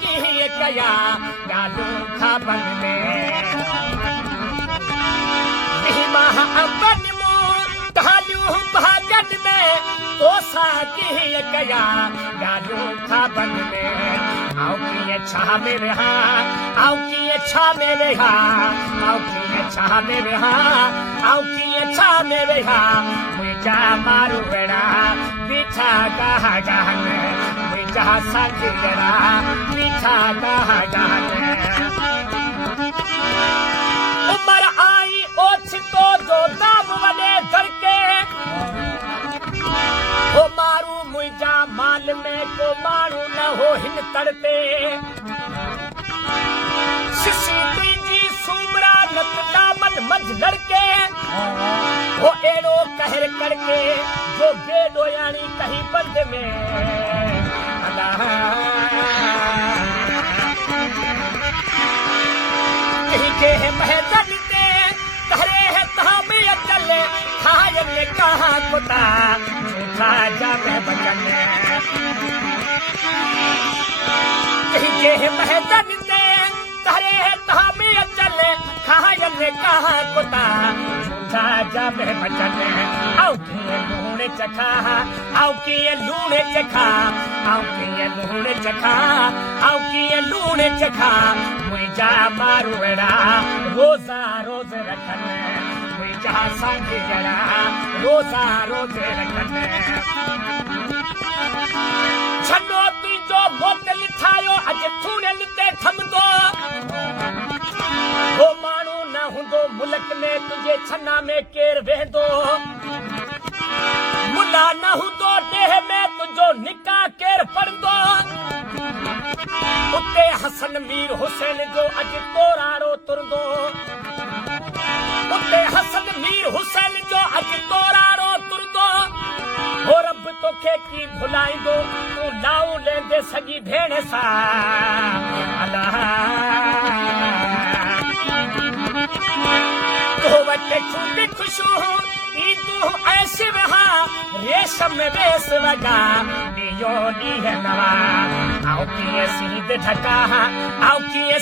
की कया गालू खाबन में माह अपन तालू भागन में तोसा की कया गालू खाबन में आओ की अच्छा मेरे हाँ आओ की अच्छा मेरे हाँ आओ की अच्छा मेरे हाँ आओ की अच्छा मेरे हाँ मुझा मारू बेड़ा बिछा कहा जाने मुझा संगरा बिछा कहा जाने उमर आई ओछ तो जो दाम वने करके हो मारू मुझा माल में को मारू न हो हिन तड़ते शिशी तुझी सुमरा नत दामन मज लड़के वो एड़ो कहर करके जो बेडो यानी कहीं बंद में अल्लाह कहीं के महजन ते तहरे है तामे चले खायन ने कहा कुता झूठा जामे बचन कहीं के महजन ते तहरे है तामे चले खायन ने कहा कुता झूठा जामे बचन आओ के लूण चखा आओ के लूण चखा आओ के लूण चखा आओ के लूण चखा मुझा मारू बेड़ा रोजा रोज रखन मुझा संग जड़ा रोजा रोज रखन छनो तुझो मोत लिठायो अज थूने लिते थमदो हो मानू न हुंदो मुल्क में तुझे छन्ना में केर वेंदो मुला न हुंदो देह में तुझो निकाह केर पड़दो उते हसन मीर हुसैन जो अज तोरारो तुरदो उते हसन मीर हुसैन जो अज तोरारो तुरदो हो रब तोखे की भुलाईंदो तू लाऊ लेंदे सजी भेण सा अल्लाह तो वटे छुपी खुशू ई तू ऐसे वहा रेशम रेस वगा दियो दी है नवा आओ की सीध ढका आओ की